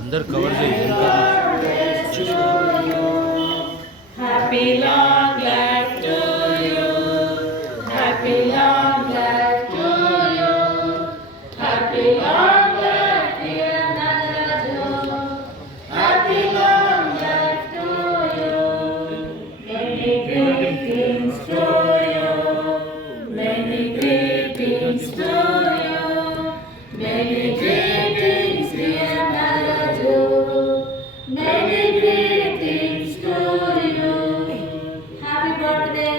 अंदर कवर చేయి Happy long life to you. Happy long life to you. Happy long life, dear Naraju. Happy long life to you. Many greetings to you. Many greetings to you. Many greetings, dear Naraju. Many greetings to you. Happy birthday.